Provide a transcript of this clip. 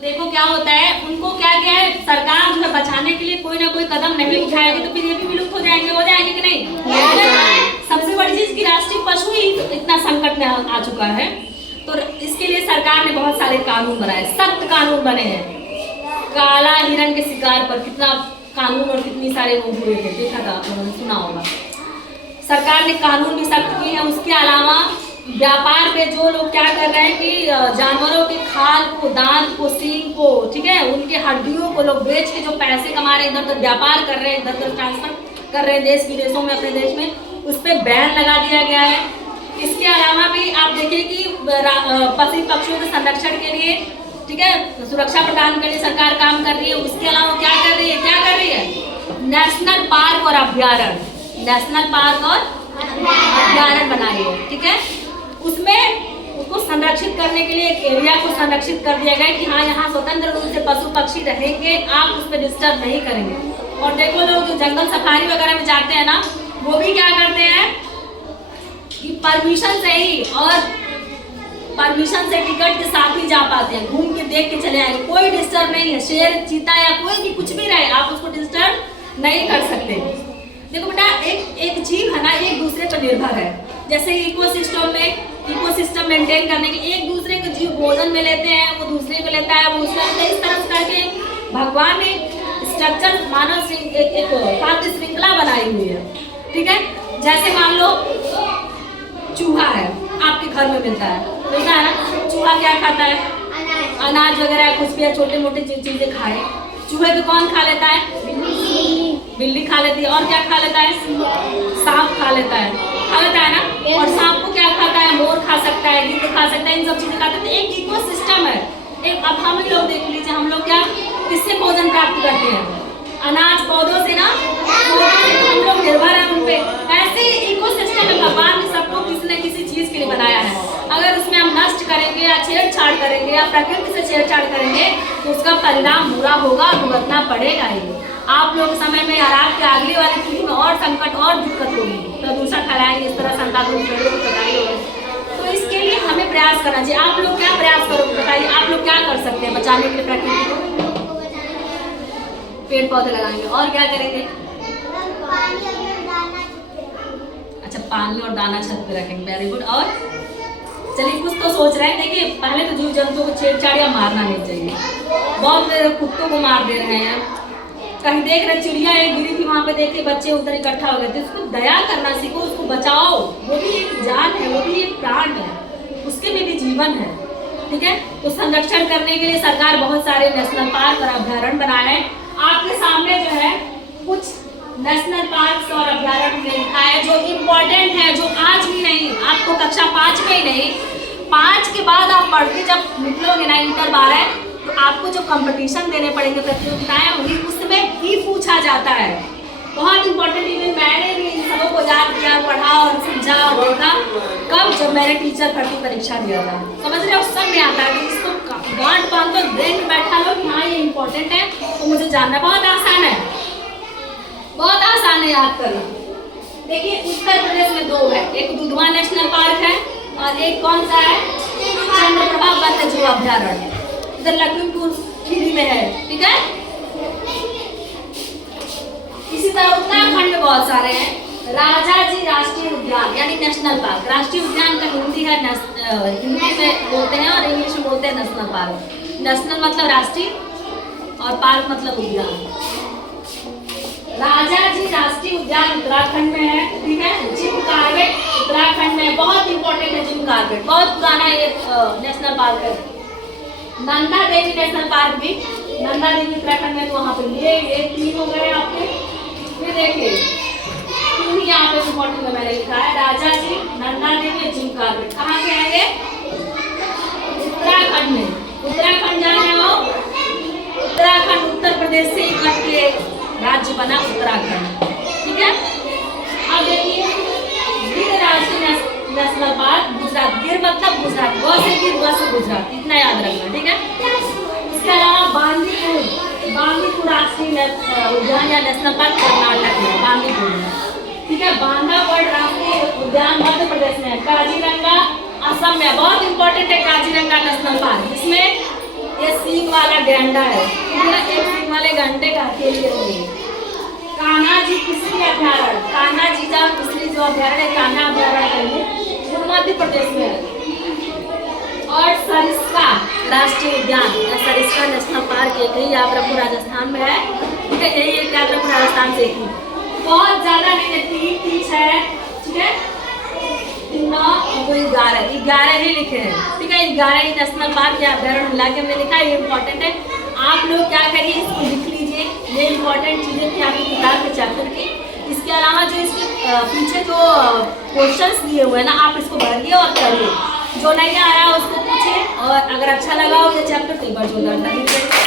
देखो क्या होता है, उनको क्या क्या है, सरकार जो है बचाने के लिए कोई ना कोई कदम नहीं उठाएगी तो फिर ये भी विलुप्त हो जाएंगे कि नहीं। सबसे बड़ी चीज की राष्ट्रीय पशु ही इतना संकट में आ चुका है, तो इसके लिए सरकार ने बहुत सारे कानून बनाए, सख्त कानून बने हैं। काला हिरण के शिकार पर कितना कानून और कितनी सारे वो हुए थे, देखा था आप लोगों ने, सुना होगा। सरकार ने कानून भी सख्त किए हैं। उसके अलावा व्यापार पे जो लोग क्या कर रहे हैं कि जानवरों के खाल को, दांत को, सींग को, ठीक है, उनके हड्डियों को लोग बेच के जो पैसे कमा रहे हैं, इधर उधर व्यापार कर रहे हैं, इधर उधर ट्रांसफर कर रहे हैं देश विदेशों में, अपने देश में, उस पर बैन लगा दिया गया है। इसके अलावा भी आप देखिए कि पशु पक्षियों के संरक्षण के लिए, ठीक है, सुरक्षा प्रदान के लिए सरकार काम कर रही है। उसके अलावा क्या कर रही है, नेशनल पार्क और अभ्यारण्य, नेशनल पार्क और अभ्यारण्य बनाई है, ठीक है। उसमें उसको संरक्षित करने के लिए एक एरिया को संरक्षित कर दिया गया कि हाँ, यहाँ स्वतंत्र रूप से पशु पक्षी रहेंगे, आप उस पर डिस्टर्ब नहीं करेंगे। और देखो लोग जो जंगल सफारी वगैरह में जाते हैं ना, वो भी क्या करते हैं कि परमिशन से ही और परमिशन से टिकट के साथ ही जा पाते हैं, घूम के देख के चले आएंगे, कोई डिस्टर्ब नहीं है। शेर, चीता या कोई भी कुछ भी रहे, आप उसको डिस्टर्ब नहीं कर सकते। देखो बेटा, एक जीव है ना, एक दूसरे पर निर्भर है। जैसे इकोसिस्टम मेंटेन करने के एक दूसरे के जीव भोजन में लेते हैं, वो दूसरे को लेता है, वो उसका लेता है, इस तरह से करके भगवान ने स्ट्रक्चर, मानव एक खाद्य श्रृंखला बनाई हुई है, ठीक है। जैसे मान लो चूहा है, आपके घर में मिलता है ना, चूहा क्या खाता है, अनाज वगैरह कुछ भी छोटे मोटे चीजें खाए। चूहे को कौन खा लेता है, बिल्ली खा लेती है। और क्या खा लेता है, सांप खा लेता है ना। और सांप को क्या खाता है, मोर खा सकता है, गिद्ध खा सकता है, इन सब चीजें खाता है। तो एक इकोसिस्टम है। एक अब हम लोग देख लीजिए, हम लोग क्या किससे भोजन प्राप्त करते हैं, अनाज पौधों से ना, हम लोग निर्भर है उन पे। ऐसे इकोसिस्टम में भगवान ने सबको किसी न किसी चीज के लिए बनाया है। अगर उसमें हम नष्ट करेंगे या छेड़छाड़ करेंगे या प्रकृति से छेड़छाड़ करेंगे तो उसका परिणाम बुरा होगा, भुगतना पड़ेगा ही। आप लोग समय में और आपके अगली वाली पीढ़ी में और संकट और दिक्कत होगी, प्रदूषण फैलाएंगे, इस तरह संतानों की कटाई होगी। तो इसके लिए हमें प्रयास करना चाहिए। आप लोग क्या प्रयास करोगे बताइए, आप लोग क्या कर सकते हैं बचाने के लिए प्रकृति को? पेड़ पौधे लगाएंगे और क्या करेंगे? अच्छा, पानी और दाना छत पे रखेंगे, वेरी गुड। और चलिए कुछ तो सोच रहे हैं। देखिए, पहले तो जीव जंतुओं को छेड़छाड़ या मारना नहीं चाहिए। बहुत कुत्तों को मार दे रहे हैं, कहीं देख रहे चिड़िया एक गिरी थी, वहां पे देखे बच्चे उधर इकट्ठा हो गए थे। उसको दया करना सीखो, उसको बचाओ, वो भी एक जान है, वो भी एक प्राण है, उसके में भी जीवन है, ठीक है। तो संरक्षण करने के लिए सरकार बहुत सारे नेशनल पार्क और अभ्यारण्य बनाए हैं। आपके सामने जो है कुछ नेशनल पार्क और अभ्यारण्य लिखा है जो इम्पोर्टेंट है, जो आज भी नहीं, आपको कक्षा 5 में ही नहीं, 5 के बाद आप पढ़ के जब निकलोगे ना इंटर 12, तो आपको जो कंपटीशन देने पड़ेंगे, प्रतियोगिताएं होंगी, उसमें भी पूछा जाता है। बहुत इंपॉर्टेंट। इवन मैंने भी इन सबों को याद किया, पढ़ा और समझा और देखा कब, जब मैंने टीचर भर्ती परीक्षा दिया था। समझ रहे हो, सब में आता है कि इसको गांठ बांध लो, ब्रेन में बैठा लो कि हाँ ये इंपॉर्टेंट है, तो मुझे जानना बहुत आसान है, बहुत आसान है याद करना। देखिए, उत्तर प्रदेश में 2 है, एक दुधवा नेशनल पार्क है और एक कौन सा है, चंद्रप्रभा वन्यजीव अभ्यारण्य, इधर लखीमपुर खीरी में है, ठीक है। इसी तरह उत्तराखंड में बहुत सारे हैं। राजाजी राष्ट्रीय उद्यान यानी नेशनल पार्क, राष्ट्रीय उद्यान का हिंदी है, हिंदी में बोलते हैं और इंग्लिश में बोलते हैं नेशनल पार्क। नेशनल मतलब राष्ट्रीय और पार्क मतलब उद्यान। राजाजी राष्ट्रीय उद्यान उत्तराखंड में है, ठीक है। जिम कार्बेट उत्तराखंड में, बहुत इंपॉर्टेंट है जिम कार्बेट, बहुत पुराना ये नेशनल पार्क है। नंदा देवी नेशनल पार्क भी, नंदा देवी उत्तराखंड में, तो वहाँ पे ये 3 हो गए आपके। ये देखिए 3 यहाँ पे इंपॉर्टेंट में मैंने लिखा है, राजाजी, नंदा देवी, जिम कार्बेट। कहाँ पे है ये? उत्तराखंड में। उत्तराखंड जाने हो, उत्तराखंड उत्तर प्रदेश से कट के राज्य बना उत्तराखंड, ठीक है। अब देखिए गिर राष्ट्रीय नेशनल पार्क गुजरात, गिर मतलब गुजरात, ग से गिर, ग से गुजरात, इतना याद रखना, ठीक है। इसके अलावा बांदीपुर राष्ट्रीय उद्यान या नेशनल पार्क कर्नाटक में, बांदीपुर में, ठीक है। बांधावड़ राष्ट्रीय उद्यान मध्य प्रदेश में, काजीरंगा असम में, बहुत इंपॉर्टेंट है काजीरंगा नेशनल पार्क, जिसमें ये सींग वाला गैंडा है, एक सींग वाले गैंडे का अकेले होंगे। कान्हा जी किसरी अभ्यारण्य, कान्हा जी का किसरी जो अभ्यारण्य है, कान्हा अभ्यारण्य वो मध्य प्रदेश में है। और सरिस्का राष्ट्रीय उद्यान या सरिस्का नेशनल पार्क एक ही यात्रापुर राजस्थान में है, ठीक है, यही एक यात्रापुर राजस्थान से ही बहुत ज्यादा नहीं है, 3, 3, 6, ठीक है, 9, 11 ही लिखे हैं, ठीक है, 11 ही नेशनल पार्क या अभ्यारण्य मिला के हमने लिखा है, ये इंपॉर्टेंट है। आप लोग क्या करिए, इसको लिख लीजिए, ये इंपॉर्टेंट चीजें थी आपकी किताब के चैप्टर की। इसके अलावा जो इसके पीछे जो क्वेश्चंस दिए हुए हैं ना, आप इसको भरिए और करिए, जो नहीं आ रहा है उसको पूछिए, और अगर अच्छा लगा हो ये चैप्टर तो एक बार जोरदार ताली बजाइए।